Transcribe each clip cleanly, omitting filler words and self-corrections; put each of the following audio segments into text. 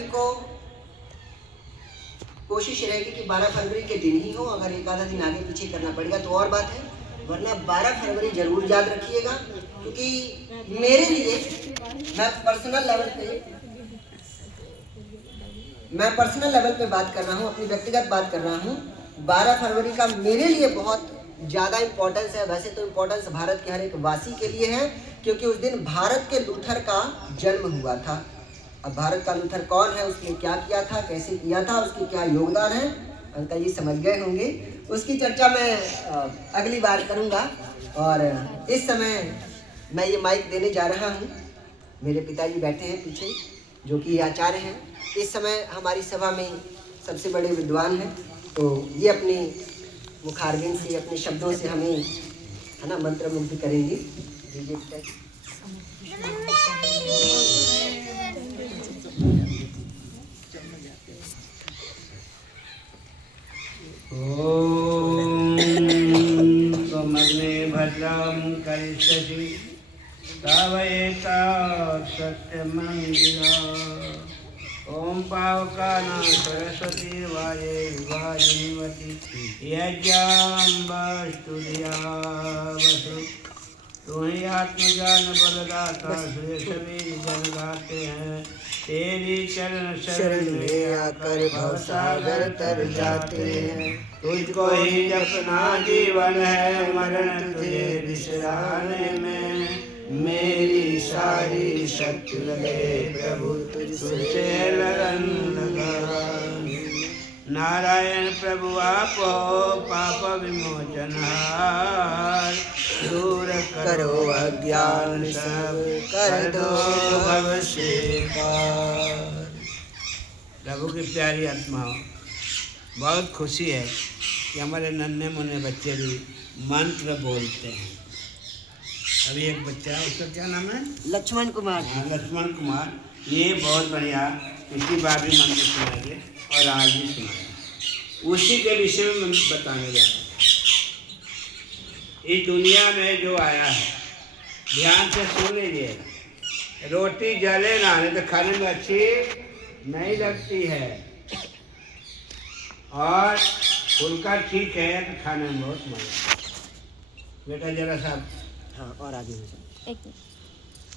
को कोशिश रहेगी कि 12 फरवरी के दिन ही हो। अगर एक आधा दिन आगे पीछे करना पड़ेगा तो और बात है, वरना 12 फरवरी जरूर याद रखिएगा। क्योंकि मेरे लिए मैं पर्सनल लेवल पे बात कर रहा हूँ, अपनी व्यक्तिगत बात कर रहा हूँ। 12 फरवरी का मेरे लिए बहुत ज़्यादा इम्पोर्टेंस है। वैसे तो इम्पोर्टेंस भारत के हर एक वासी के लिए है, क्योंकि उस दिन भारत के लूथर का जन्म हुआ था। अब भारत का लूथर कौन है, उसने क्या किया था, कैसे किया था, उसकी क्या योगदान है, अंकल जी समझ गए होंगे। उसकी चर्चा मैं अगली बार करूँगा। और इस समय मैं ये माइक देने जा रहा हूँ। मेरे पिताजी बैठे हैं पीछे, जो कि आचार्य हैं। इस समय हमारी सभा में सबसे बड़े विद्वान हैं, तो ये अपनी मुखारबिंद से, अपने शब्दों से हमें है ना मंत्रमुग्ध करेंगे। दीजिए पिताजी। त्वमग्ने भद्रं करिष्यसि तवैता सत्यमङ्गिरा। ॐ पावकानां सरस्वती वाये वाजिनीवती यज्ञाम्बस्तुतियावसु। तुम्हें आत्मज्ञान बलदाता सभी जन गाते हैं। तेरी चरण शरण में आकर भवसागर तर जाते हैं। तुझको ही अपना जीवन है, मरण तुझे बिसराने में। मेरी सारी शक्ति लगे प्रभु तुझसे लगन लगा। नारायण प्रभु आप हो पाप विमोचनहार। दूर करो अज्ञान सब, कर दो भव से पार। प्रभु की प्यारी आत्माओं, बहुत खुशी है कि हमारे नन्हे मुन्ने बच्चे भी मंत्र बोलते हैं। अभी एक बच्चा, उसका क्या नाम है? लक्ष्मण कुमार। हाँ, लक्ष्मण कुमार। ये बहुत बढ़िया, पिछली बार भी मंत्र सुनाए और आज भी सुनाया। उसी के विषय में मैं बताने जा रहा हूँ। इस दुनिया में जो आया है, ध्यान से सुन लीजिए। रोटी जले ना, नहीं तो खाने में अच्छी नहीं लगती है, और फुल्का ठीक है तो खाने में बहुत मजा। बेटा जरा सा हाँ, और आगे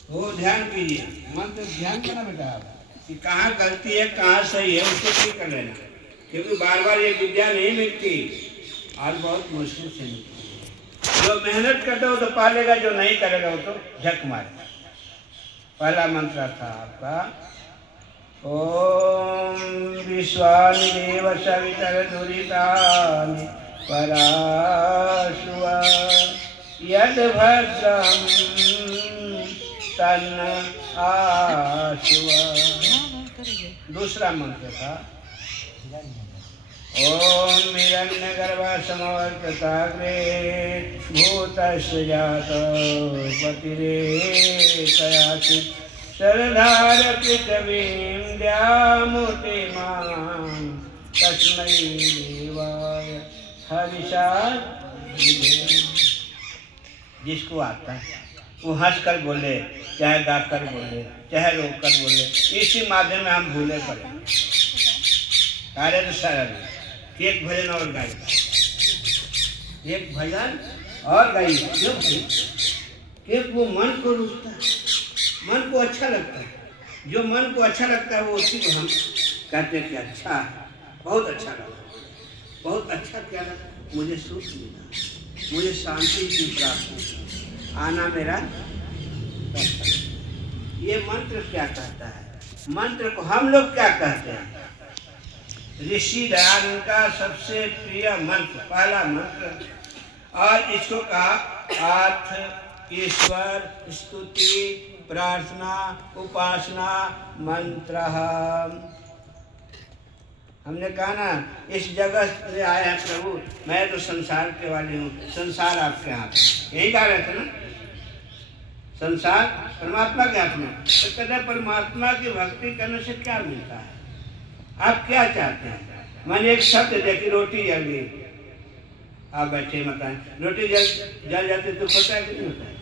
वो ध्यान कीजिए, मंत्र ध्यान करना बेटा आप कि कहाँ गलती है कहाँ सही है, उसको ठीक कर लेना। क्योंकि बार बार ये विद्या नहीं मिलती और बहुत मुश्किल से मिलती। जो मेहनत करता हो तो पालेगा, जो नहीं करेगा वो तो झक मारेगा। पहला मंत्र था आपका ओम विश्वानि देव सवितरदुरितानि पराशुवा यद भद्रं तन्न आशुवा। दूसरा मंत्र था ओम हिरण्यगर्भ समवर्तताग्रे भूतस्य जातो पतिरेकयासि शरधार पृथ्वीं द्यामुतिमां तस्मै देवाय हविषा। जिसको आता है वो हंस कर बोले, चाहे गा कर बोले, चाहे रोक कर बोले, इसी माध्यम में हम भूले पड़े। कार्य तो सरल, एक भजन और गाइए, एक भजन और गाइए। क्यों भाई? कि वो मन को रुचता है, मन को अच्छा लगता है। जो मन को अच्छा लगता है वो उसी को हम कहते हैं कि अच्छा है, बहुत अच्छा लगा, बहुत अच्छा क्या लगा, मुझे सुख मिला, मुझे शांति की प्राप्त हुई, आना मेरा। ये मंत्र क्या कहता है? मंत्र को हम लोग क्या कहते हैं? ऋषि दयानंद का सबसे प्रिय मंत्र, पहला मंत्र, और इसको कहा अर्थ, ईश्वर, स्तुति, प्रार्थना, उपासना मंत्र। हमने कहा ना, इस जगह से आए हैं प्रभु, मैं तो संसार के वाले हूँ, संसार आपके हाथ में। यही कहा रहे थे ना, संसार परमात्मा के हाथ में। तो कहते हैं परमात्मा की भक्ति करने से क्या मिलता है, आप क्या चाहते हैं? मैंने एक शब्द देखी, रोटी जल गई, आप बैठे बताएं, रोटी जल जाती तो पता है कि नहीं होता है?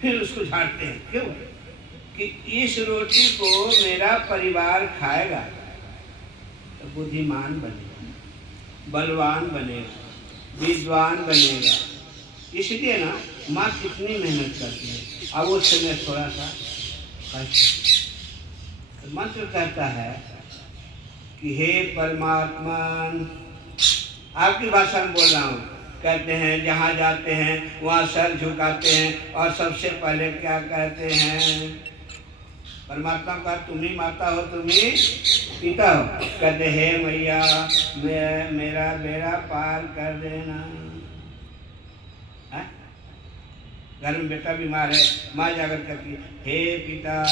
फिर उसको झाड़ते हैं, क्यों? कि इस रोटी को मेरा परिवार खाएगा तो बुद्धिमान बनेगा, बलवान बनेगा, विद्वान बनेगा। इसलिए ना माँ कितनी मेहनत करती है। अब उस समय थोड़ा सा कष्ट, तो मंत्र कहता है कि हे परमात्मा, आपकी भाषा में बोल रहा हूँ। कहते हैं जहाँ जाते हैं वहाँ सर झुकाते हैं और सबसे पहले क्या कहते हैं? परमात्मा का तुम ही माता हो, तुम ही पिता हो। कहते हे मैया मेरा बेड़ा पार कर देना। है? घर में बेटा बीमार है, माँ जाकर कहती है हे पिता,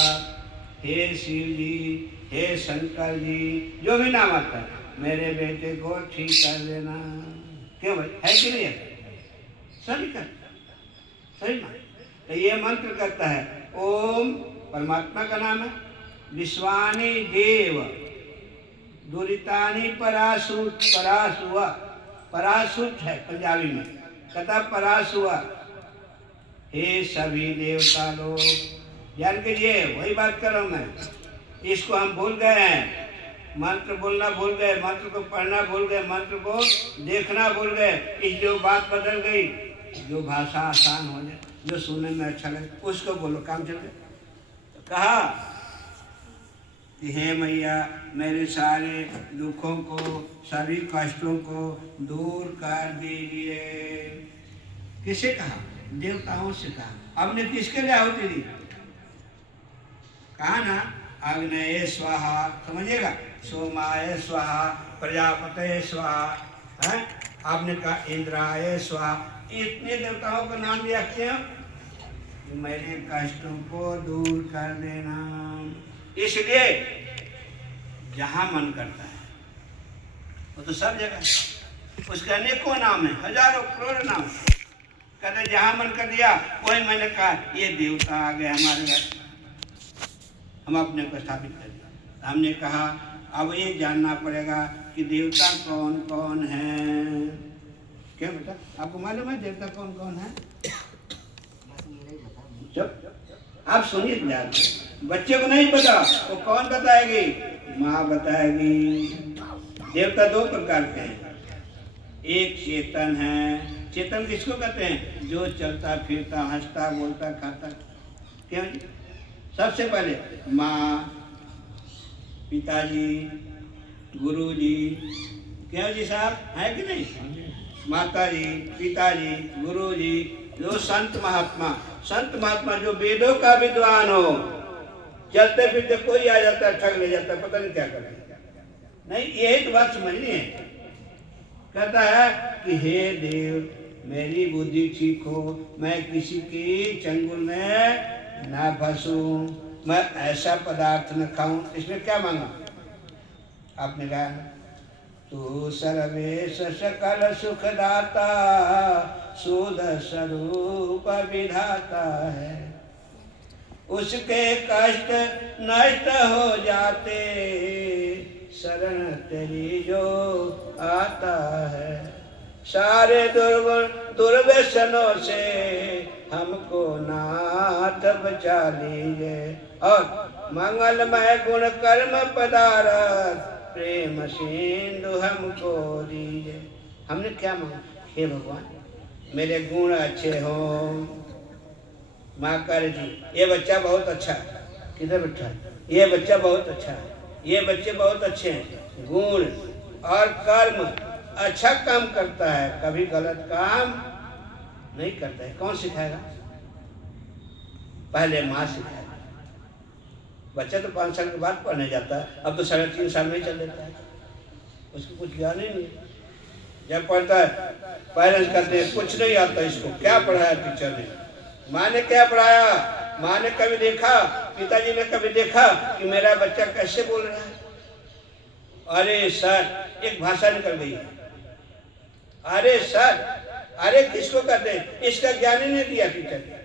हे शिव जी, हे शंकर जी, जो भी नाम आता है, मेरे बेटे को ठीक कर देना। क्यों भाई, है कि नहीं है? सभी करता, सही ना। तो ये मंत्र करता है ओम, परमात्मा का नाम है, विश्वानी देव दुरितानी परासुत, परासुआ, परासुत है पंजाबी में, कहता परासुआ। हे सभी देवता लोग, ध्यान कीजिए, वही बात कर रहा हूँ मैं। इसको हम भूल गए हैं, मंत्र बोलना भूल गए, मंत्र को पढ़ना भूल गए, मंत्र को देखना भूल गए। इस जो बात बदल गई, जो भाषा आसान हो जाए, जो सुनने में अच्छा लगे, उसको बोलो, काम चल गया। तो कहा कि हे मैया मेरे सारे दुखों को, सभी कष्टों को दूर कर दीजिए। किसे कहा? देवताओं से कहा। अब ने किसके लिए आहुति दी? कहा ना अग्नये स्वाहा, समझिएगा, सोमाय स्वाहा, प्रजापते स्वाहा, है? आपने कहा इंद्राय स्वाहा। इतने देवताओं का नाम लिया क्यों? मेरे कष्टों को दूर कर देना। इसलिए जहां मन करता है वो तो सब जगह, उसके अनेकों नाम है, हजारों करोड़ नाम। कहते जहां मन कर दिया, वही मैंने कहा ये देवता आ गए हमारे घर, हम अपने को स्थापित कर दिया। हमने कहा अब ये जानना पड़ेगा कि देवता कौन कौन है। क्या बेटा, आपको मालूम है देवता कौन कौन है? चुप, आप सुनिए ध्यान से। बच्चे को नहीं पता, वो कौन बताएगी? माँ बताएगी। देवता दो प्रकार के हैं, एक चेतन है। चेतन किसको कहते हैं? जो चलता फिरता, हंसता, बोलता, खाता। क्यों? सबसे पहले माँ, पिताजी, गुरुजी। क्यों जी साहब, है कि नहीं? माताजी, पिताजी, गुरुजी, जो संत महात्मा, संत महात्मा जो वेदों का विद्वान हो, चलते फिरते कोई आ जाता है, ठग ले जाता है, पता नहीं क्या करे। नहीं, यही तो बात समझनी है। कहता है कि हे देव मेरी बुद्धि ठीक हो, मैं किसी की चंगुल में ना फंसूं, मैं ऐसा पदार्थ न खाऊं। इसमें क्या मांगा? आपने कहा तू सर्वेश सकल सुखदाता, शुद्ध स्वरूप विधाता है। उसके कष्ट नष्ट हो जाते, शरण तेरी जो आता है। सारे दुर्गुण दुर्व्यसनों से हमको नाथ बचा लीजिए, और मंगलमय गुण कर्म पदार्थ प्रेम सिंधु हमको दीजिए। हमने क्या मांगा? हे भगवान मेरे गुण अच्छे हो। माँ कह रही थी ये बच्चा बहुत अच्छा है। किधर बैठा है? ये बच्चा बहुत अच्छा है, ये बच्चे बहुत अच्छे हैं, गुण और कर्म अच्छा काम करता है, कभी गलत काम नहीं करता है। कौन सिखाएगा? पहले माँ सिखाएगा। बच्चा तो 5 साल के बाद पढ़ने जाता है, अब तो 3.5 साल में ही चल देता है, उसको कुछ ज्ञान ही नहीं। जब पढ़ता है पेरेंट्स कहते हैं कुछ नहीं आता इसको, क्या पढ़ाया टीचर ने, माँ ने क्या पढ़ाया? माँ ने कभी देखा, पिताजी ने कभी देखा कि मेरा बच्चा कैसे बोल रहा है? अरे सर, एक भाषा निकल गई है। अरे सर, अरे किसको कहते हैं? इसका ज्ञान ही नहीं दिया टीचर।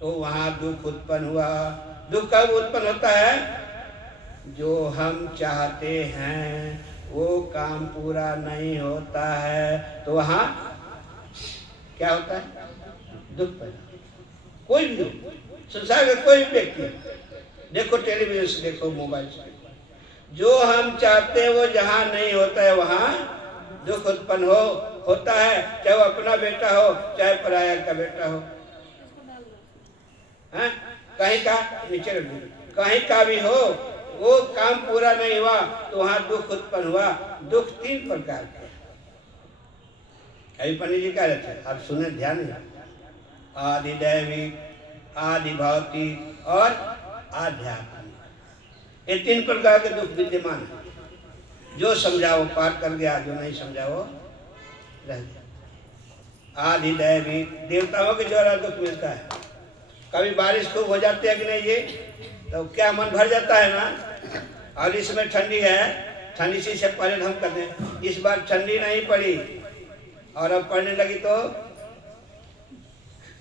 तो वहां दुख उत्पन्न हुआ। दुख कब उत्पन्न होता है? जो हम चाहते हैं वो काम पूरा नहीं होता है, तो वहां क्या होता है? दुख पैदा। कोई भी हो, संसार का कोई भी व्यक्ति, देखो टेलीविजन से देखो, मोबाइल से देखो, जो हम चाहते हैं वो जहाँ नहीं होता है वहाँ दुख उत्पन्न होता है, चाहे वो अपना बेटा हो चाहे पराया का बेटा हो। हैं? कहीं का नीचे रख दो, कहीं का भी हो, वो काम पूरा नहीं हुआ तो वहाँ दुख उत्पन्न हुआ। दुख 3 प्रकार के। अभी पंडित जी कह रहे थे, आप सुने ध्यान है, आदि दैविक, आदि भौतिक और आध्यात्मिक, ये 3 प्रकार के दुख विद्यमान है। जो समझाओ पार कर गया, जो नहीं समझाओ रह गया। आदि दैविक, देवताओं के द्वारा दुख मिलता है। कभी बारिश खूब हो जाती है कि नहीं, ये तो क्या मन भर जाता है ना। और इसमें ठंडी है, ठंडी से पहले हम करते हैं, इस बार ठंडी नहीं पड़ी और अब पड़ने लगी तो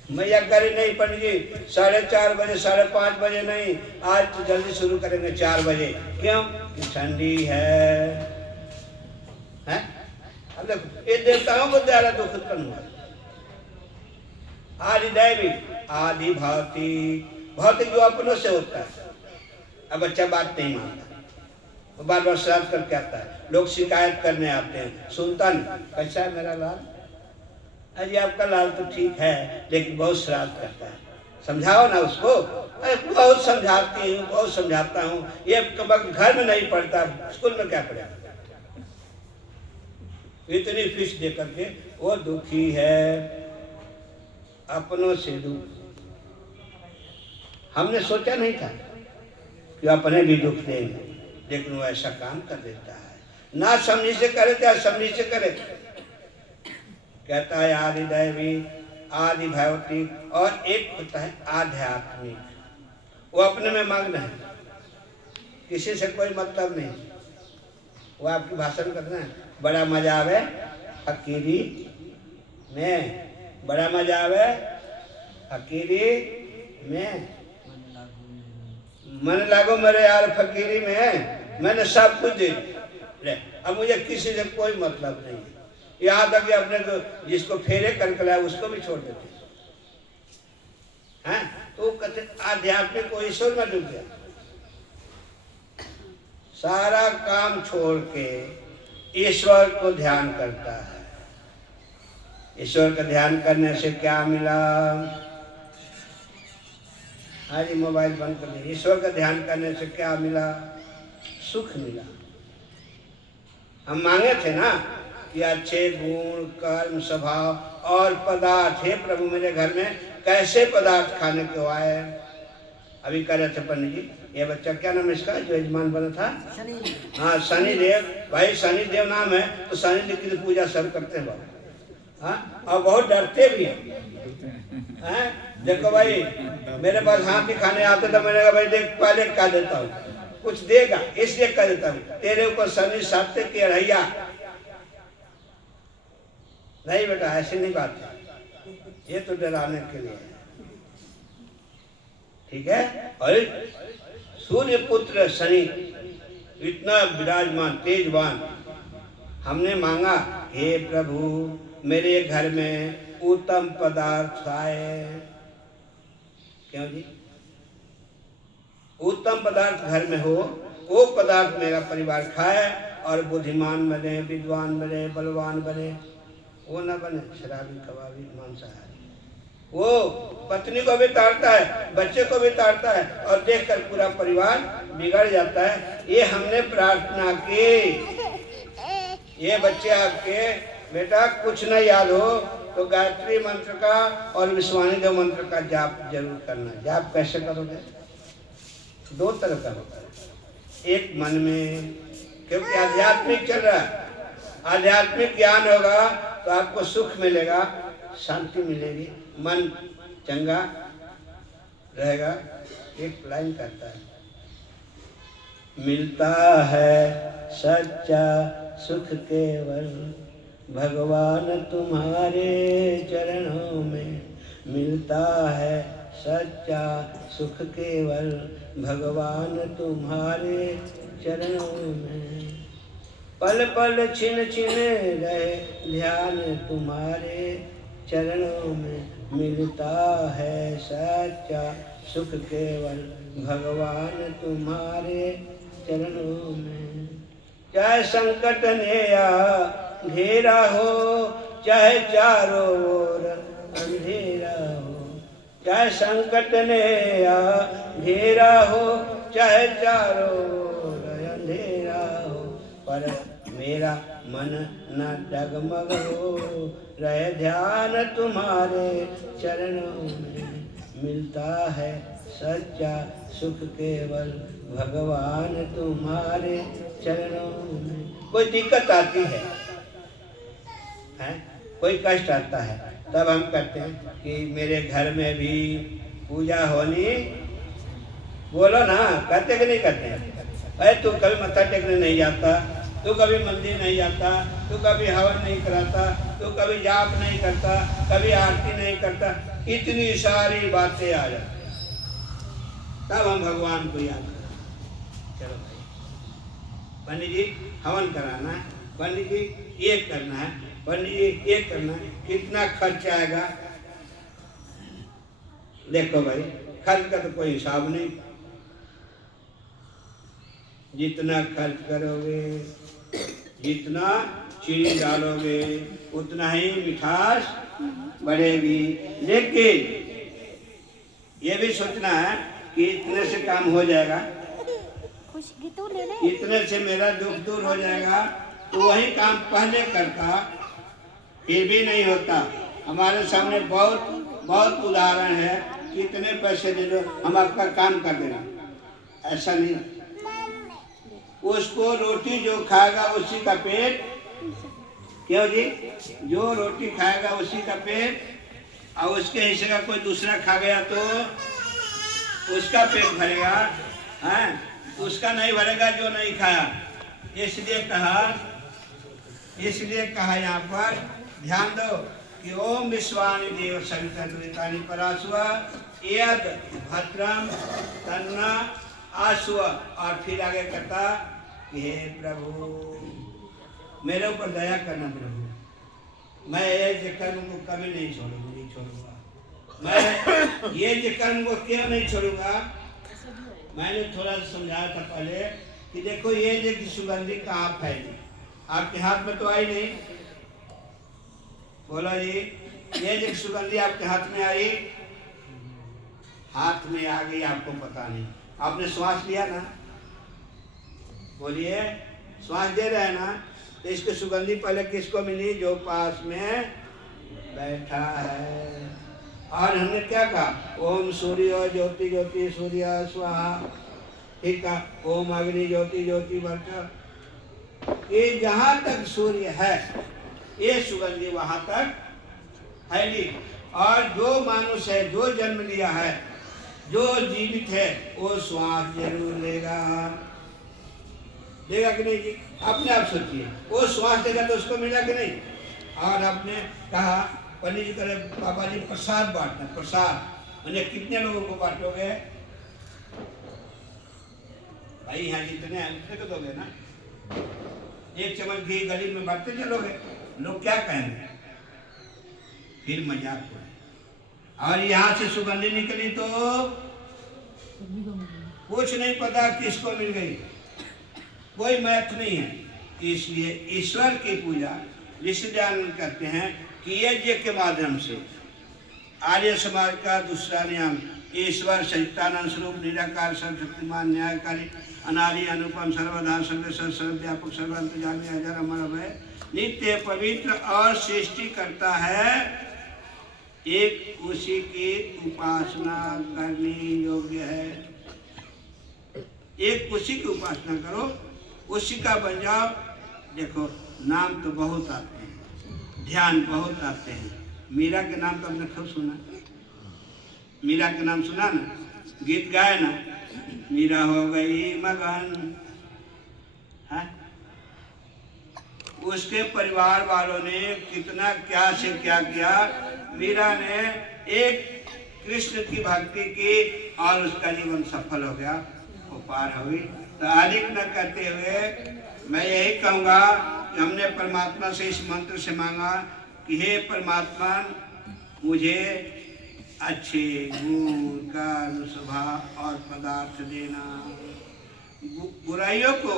मैया करी नहीं पंडित जी, 4:30 बजे 5:30 बजे नहीं, आज तो जल्दी शुरू करेंगे 4 बजे। क्यों? कि ठंडी है। अब देखो, ये देवताओं को द्वारा दुख उत्पन्न हुआ। आदि दैविक, आदि भौतिक, भौतिक जो अपनों से होता है। अब बच्चा बात नहीं मानता, वो बार बार श्राद्ध करके आता है, लोग शिकायत करने आते हैं, सुनता नहीं, कैसा है मेरा लाल? अरे आपका लाल तो ठीक है लेकिन बहुत श्राद्ध करता है, समझाओ ना उसको। अरे बहुत समझाती हूँ, बहुत समझाता हूँ, ये घर में नहीं पढ़ता, स्कूल में क्या पढ़ेगा? इतनी फीस दे करके वो दुखी है, अपनों से दुख। हमने सोचा नहीं था कि अपने भी दुख देंगे, लेकिन वो ऐसा काम कर देता है। ना समझी से करे चाहे समझी से करे। कहता है आदि दैवी, आदि भौतिक और एक होता है आध्यात्मिक। वो अपने में मग्न है, किसी से कोई मतलब नहीं। वो आपकी भाषण करना है, बड़ा मजा आवे फकीरी में, बड़ा मजा आवे फकीरी में, मन लागो मेरे यार फकीरी में, मैंने सब कुछ दे दिया, अब मुझे किसी से कोई मतलब नहीं। यहाँ तक कि अपने को जिसको फेरे करके लाए उसको भी छोड़ देते हैं। तो कहते आध्यात्मिक को ईश्वर में डूब गया, सारा काम छोड़ के ईश्वर को ध्यान करता है। ईश्वर का ध्यान करने से क्या मिला? अरे मोबाइल बंद कर दिया। ईश्वर का ध्यान करने से क्या मिला? सुख मिला। हम मांगे थे ना कि अच्छे गुण, कर्म, स्वभाव और पदार्थ, हे प्रभु मेरे घर में कैसे पदार्थ खाने को आए। अभी कह रहे थे पंडित जी, ये बच्चा क्या नाम है इसका जो यजमान बना था? हाँ, शनिदेव। भाई शनिदेव नाम है तो शनिदेव की पूजा सब करते हैं बाबू। हाँ, और बहुत डरते भी हैं। देखो भाई, मेरे पास हाथी खाने आते तो मैंने कहा भाई देख पहले कह देता हूँ, कुछ देगा इसलिए कह देता हूँ, तेरे ऊपर शनि सत्य की अड़ैया। नहीं बेटा, ऐसी नहीं बात है, ये तो डराने के लिए है, ठीक है। और सूर्य पुत्र शनि इतना विराजमान तेजवान, हमने मांगा हे प्रभु मेरे घर में उत्तम पदार्थ आए। क्यों जी? उत्तम पदार्थ घर में हो, वो पदार्थ मेरा परिवार खाए और बुद्धिमान बने, विद्वान बने, बलवान बने। वो ना बने शराबी, कबाबी, मांसाहारी। वो पत्नी को भी ताड़ता है, बच्चे को भी ताड़ता है और देखकर पूरा परिवार बिगड़ जाता है। ये हमने प्रार्थना की। ये बच्चे आपके बेटा कुछ न याद हो तो गायत्री मंत्र का और विश्वानी देव मंत्र का जाप जरूर करना। जाप कैसे करोगे? 2 तरह का होता है। एक मन में, क्योंकि आध्यात्मिक चल रहा है, आध्यात्मिक ज्ञान होगा तो आपको सुख मिलेगा, शांति मिलेगी, मन चंगा रहेगा। एक लाइन कहता है, मिलता है सच्चा सुख केवल भगवान तुम्हारे चरणों में। मिलता है सच्चा सुख केवल भगवान तुम्हारे चरणों में। पल पल छिन छिन रहे ध्यान तुम्हारे चरणों में। मिलता है सच्चा सुख केवल भगवान तुम्हारे चरणों में। चाहे संकट ने या घेरा हो, चाहे चारों ओर अंधेरा हो, चाहे संकट ने या घेरा हो, चाहे चारों ओर अंधेरा हो, पर मेरा मन न डगमग हो, रहे ध्यान तुम्हारे चरणों में। मिलता है सच्चा सुख केवल भगवान तुम्हारे चरणों में। कोई दिक्कत आती है, कोई कष्ट आता है, तब हम कहते हैं कि मेरे घर में भी पूजा होनी, बोलो ना, कहते कि नहीं कहते हैं? अरे तू कभी मत्था टेकने नहीं जाता, तू कभी मंदिर नहीं जाता, तू कभी हवन नहीं कराता, तू कभी जाप नहीं करता, कभी आरती नहीं करता, इतनी सारी बातें आ जाती, तब हम भगवान को याद करते। चलो भाई, पंडित जी हवन कराना है, पंडित जी ये करना है, पंडित जी ये करना है, कितना खर्च आएगा? देखो भाई, खर्च का तो कोई हिसाब नहीं। जितना खर्च करोगे, जितना चीनी डालोगे, उतना ही मिठास बढ़ेगी। लेकिन ये भी सोचना है कि इतने से काम हो जाएगा, इतने से मेरा दुख दूर हो जाएगा, तो वही काम पहले करता, फिर भी नहीं होता। हमारे सामने बहुत बहुत उदाहरण है कि इतने पैसे दे दो, हम आपका काम कर देना, ऐसा नहीं। उसको रोटी जो खाएगा उसी का पेट, क्यों जी? जो रोटी खाएगा उसी का पेट, और उसके हिस्से का कोई दूसरा खा गया तो उसका पेट भरेगा, हैं? उसका नहीं भरेगा जो नहीं खाया। इसलिए कहा यहाँ पर ध्यान दो कि ओम विश्वानि देव सविता दुरितानि परासुआ यद भद्रम तन्ना आसुआ। और फिर आगे कहता कि हे प्रभु मेरे ऊपर दया करना प्रभु, मैं ये कर्म को कभी नहीं छोड़ूंगा, मैं ये कर्म को क्यों नहीं छोड़ूंगा? मैंने थोड़ा सा समझाया था पहले कि देखो ये जो सुगंधी कहाँ फैली, आपके हाथ में तो आई नहीं। बोला जी, ये जो सुगंधी आपके हाथ में आई, हाथ में आ गई आपको पता नहीं, आपने श्वास लिया ना, बोलिए श्वास दे रहे हैं ना, तो इसकी सुगंधी पहले किसको मिली? जो पास में बैठा है। और हमने क्या कहा? ओम सूर्य ज्योति ज्योति सूर्य स्वाहा, ठीक है, ओम अग्नि ज्योति ज्योति वर्षा। ये जहाँ तक सूर्य है ये सुगंधी वहां तक फैली। और जो मानुष है, जो जन्म लिया है, जो जीवित है, वो श्वास जरूर लेगा कि नहीं जी? अपने आप सोचिए, वो श्वास देगा तो उसको मिला कि नहीं? और आपने कहा पंडित जी करे बाबा जी प्रसाद बांटना, प्रसाद मैंने कितने लोगों को बांटोगे भाई? यहाँ जितने हैं उतने को दोगे ना। एक चम्मच घी गली में बांटते चलोगे, लोग क्या कहेंगे? फिर मजाक हो। और यहाँ से सुगंधी निकली तो कुछ नहीं पता किसको मिल गई, कोई महत्व नहीं है। इसलिए ईश्वर की पूजा ऋषि दयानंद कहते हैं कि यज्ञ के माध्यम से आर्य समाज का दूसरा नियम, ईश्वर सच्चिदानंद स्वरूप निराकार सर्वशक्तिमान न्यायकारी अनादि अनुपम सर्वधा सर्वेश्वर सर्वव्यापक सर्वांतर्यामी अजर अमर अभय नित्य पवित्र और सृष्टि करता है, एक उसी की उपासना करनी योग्य है। एक उसी की उपासना करो, उसी का बन जाओ। देखो नाम तो बहुत आते हैं, ध्यान बहुत आते हैं। मीरा के नाम तो हमने खूब सुना, मीरा के नाम सुना ना, गीत गाए ना, मीरा हो गई मगन है? उसके परिवार वालों ने कितना क्या से क्या किया। मीरा ने एक कृष्ण की भक्ति की और उसका जीवन सफल हो गया, वो पार हो गई। तो अधिक न करते हुए मैं यही कहूँगा कि हमने परमात्मा से इस मंत्र से मांगा कि हे परमात्मा, मुझे अच्छे गुण कर्म स्वभाव और पदार्थ देना, बुराइयों को,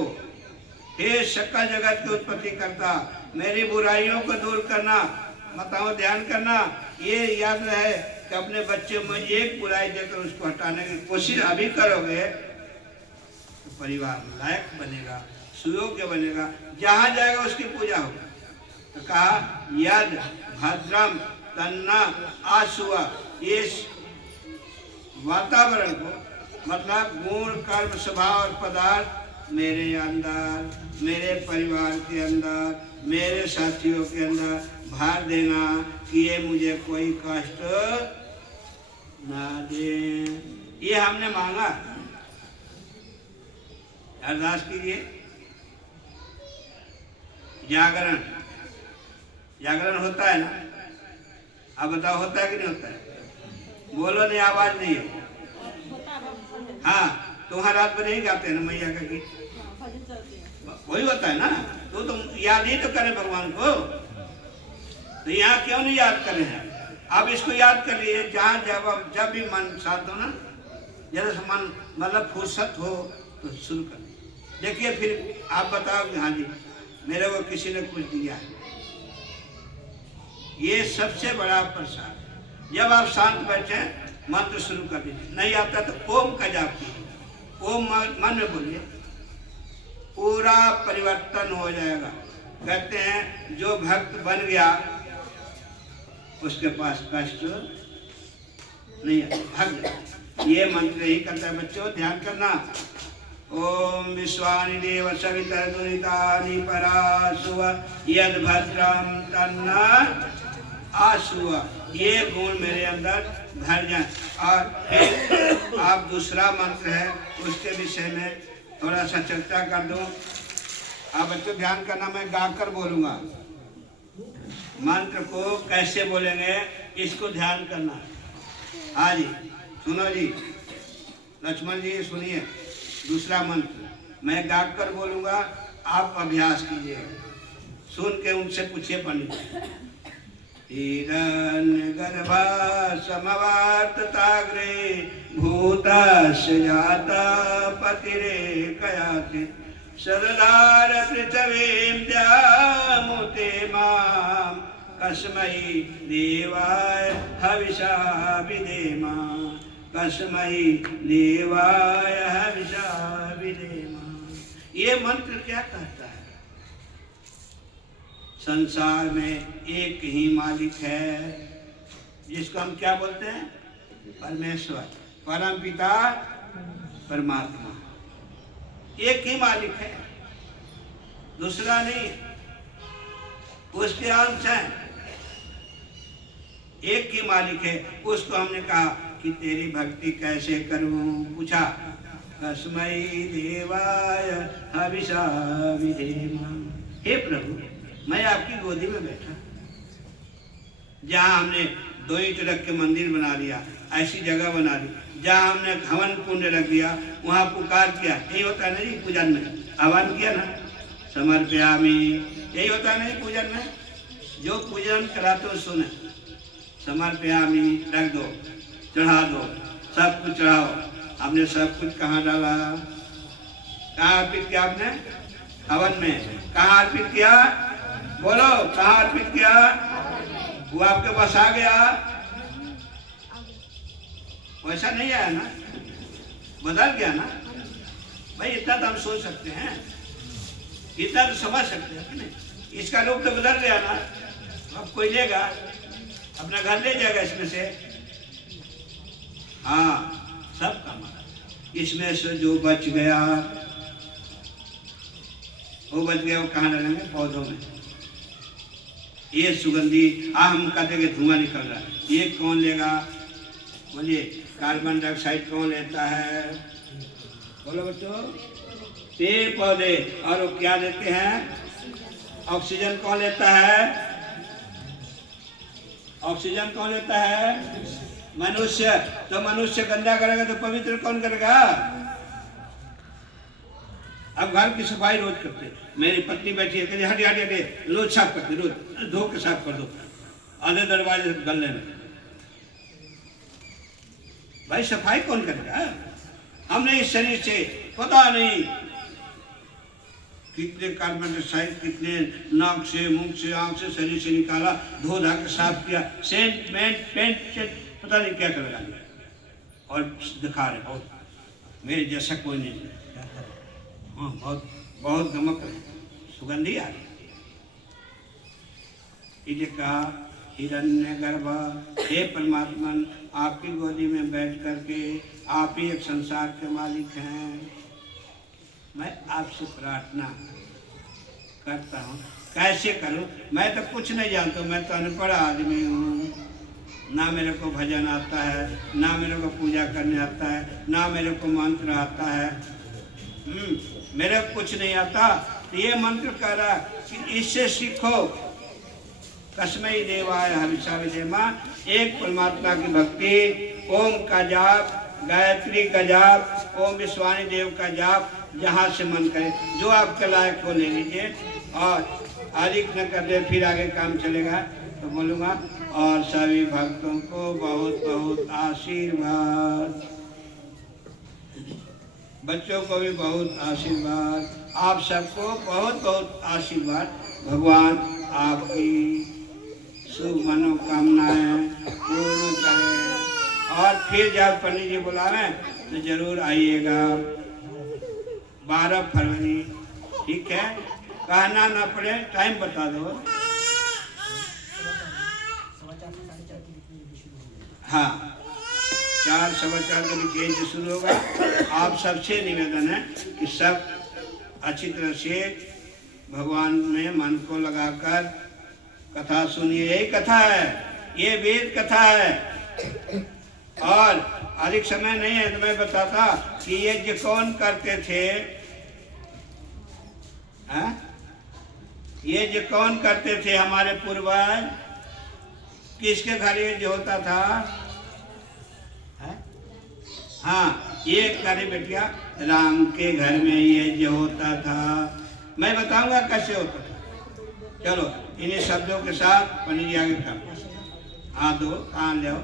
हे सकल जगत की उत्पत्ति करता, मेरी बुराइयों को दूर करना। बताओ, ध्यान करना, ये याद रहे कि अपने बच्चे में एक बुराई देकर उसको हटाने की कोशिश अभी करोगे तो परिवार लायक बनेगा, सुयोग्य बनेगा, जहाँ जाएगा उसकी पूजा होगी। तो कहा यद भद्रम तन्ना आशुआ, इस वातावरण को, मतलब गुण कर्म स्वभाव और पदार्थ मेरे अंदर, मेरे परिवार के अंदर, मेरे साथियों के अंदर भर देना कि ये मुझे कोई कष्ट ना दे। ये हमने मांगा, अरदास कीजिए। जागरण, जागरण होता है ना? अब बताओ, होता है कि नहीं होता है? बोलो नहीं, आवाज नहीं है। हाँ, तुम्हारा रात में नहीं गाते ना मैया का गीत, वही होता है ना? तो तुम याद ही तो करें भगवान को, तो यहाँ क्यों नहीं याद करें हैं? अब इसको याद कर लिए, जहाँ जब भी मन शांत हो ना, जरा सा मन मतलब फुर्सत हो तो शुरू कर। देखिए फिर आप बताओ, हाँ जी मेरे को किसी ने कुछ दिया है, ये सबसे बड़ा प्रसाद। जब आप शांत बैठे मंत्र शुरू कर दीजिए, नहीं आता तो ओम का जाप कीजिए, ओम मन में बोलिए, पूरा परिवर्तन हो जाएगा। कहते हैं जो भक्त बन गया उसके पास कष्ट नहीं है, भक्त। ये मंत्र ही करता है बच्चों, ध्यान करना। ओम विश्वानि देव सविता दुरितानि परासुव यद भद्रम तन्ना आसुआ, ये गुण मेरे अंदर भर जाए। और फिर आप दूसरा मंत्र है उसके विषय में थोड़ा सा चर्चा कर दूं। आप बच्चों ध्यान करना, मैं गाकर बोलूंगा। मंत्र को कैसे बोलेंगे इसको ध्यान करना। हाँ जी, सुनो जी, लक्ष्मण जी सुनिए। दूसरा मंत्र मैं गाकर बोलूंगा, आप अभ्यास कीजिए, सुन के उनसे पूछिए पंडित। हिरण्यगर्भा समवर्तताग्रे भूतस्य जाता पतिरेकयाति सददार पृथ्वीं द्यामुते मां कस्मै देवाय हविषा विधेमा, कस्मै देवाय हविषा विधेमा। ये मंत्र क्या कहता है? संसार में एक ही मालिक है, जिसको हम क्या बोलते हैं? परमेश्वर, परम पिता परमात्मा। एक ही मालिक है, दूसरा नहीं, उसके अंश है, एक ही मालिक है। उसको हमने कहा कि तेरी भक्ति कैसे करूं? पूछा, कस्मै देवाय हविषा विधेमा। हे प्रभु, मैं आपकी गोदी में बैठा, जहाँ हमने 2 ईंट रख के मंदिर बना लिया, ऐसी जगह बना दी, जहाँ हमने हवन कुंड रख दिया, वहाँ पुकार किया। यही होता है ना जी पूजन में, हवन किया ना, समर्पयामि, यही होता है ना पूजन में। जो पूजन कराते हो सुने, समर्पयामि रख दो, चढ़ा दो, सब कुछ चढ़ाओ। आपने सब कुछ कहाँ डाला? कहाँ अर्पित किया आपने? हवन में। कहाँ अर्पित किया? बोलो, कहाँ अर्पित किया? वो आपके पास आ गया? वैसा नहीं आया ना, बदल गया ना भाई। इतना तो हम सोच सकते हैं, इतना तो समझ सकते हैं कि नहीं? इसका रूप तो बदल गया ना। अब कोई लेगा, अपना घर ले जाएगा इसमें से। हाँ, सब काम इसमें से जो बच गया, वो बच गया, वो कहाँ डालेंगे? पौधों में। ये सुगंधी हम कहते हैं धुआं निकल रहा है, ये कौन लेगा? बोलिए, कार्बन डाइऑक्साइड कौन लेता है? बोलो बच्चों, पेड़ पौधे। और वो क्या देते हैं? ऑक्सीजन कौन लेता है? ऑक्सीजन कौन लेता है? मनुष्य। तो मनुष्य गंदा करेगा तो पवित्र कौन करेगा? अब घर की सफाई रोज करते, मेरी पत्नी बैठी है, कहती हटे हटे हटे, रोज साफ करते, रोज धो के साफ कर दो, आधे दरवाजे गलने में। भाई सफाई कौन करेगा? हमने इस शरीर से पता नहीं कितने कार्बन डाइऑक्साइड, कितने नाक से, मुंह से, आंख से, शरीर से निकाला, धो धा के साफ किया, सेंट पेंट पता नहीं क्या कर लगा दिया और दिखा रहे बहुत मेरे जैसा कोई नहीं। हाँ, बहुत बहुत गमक सुगंधी आ रही। इसे कहा हिरण्य गर्भ, हे परमात्मा, आपकी गोदी में बैठ करके आप ही एक संसार के मालिक हैं। मैं आपसे प्रार्थना करता हूँ। कैसे करूँ? मैं तो कुछ नहीं जानता, मैं तो अनपढ़ आदमी हूँ। ना मेरे को भजन आता है, ना मेरे को पूजा करने आता है, ना मेरे को मंत्र आता है। मेरे को कुछ नहीं आता। तो ये मंत्र कह रहा कि इससे सीखो। कस्मै देवाय हविषा विधेमा, एक परमात्मा की भक्ति, ओम का जाप, गायत्री का जाप, ओम विश्वानी देव का जाप, जहाँ से मन करे, जो आपके लायक हो ले लीजिए और अधिक न कर दे, फिर आगे काम चलेगा तो बोलूँगा। और सभी भक्तों को बहुत बहुत आशीर्वाद, बच्चों को भी बहुत आशीर्वाद, आप सबको बहुत बहुत आशीर्वाद। भगवान आपकी शुभ मनोकामनाएं पूर्ण करें। और फिर जब पंडित जी बुलावें तो जरूर आइएगा। 12 फरवरी, ठीक है? कहना ना पड़े, टाइम बता दो। हाँ, 4 सवा 4 के बीच से शुरू होगा। आप सबसे निवेदन है कि सब अच्छी तरह से भगवान में मन को लगाकर कथा सुनिए। यही कथा है, ये वेद कथा है। और अधिक समय नहीं है तो मैं बताता कि यज्ञ कौन करते थे। यज्ञ कौन करते थे हमारे पूर्वज? किसके घर यज्ञ होता था? हाँ, ये करे बेटिया, राम के घर में यज्ञ होता था। मैं बताऊंगा कैसे होता था। चलो इन्हीं शब्दों के साथ पंडित जी आगे काम। हाँ, दो कान ले आओ।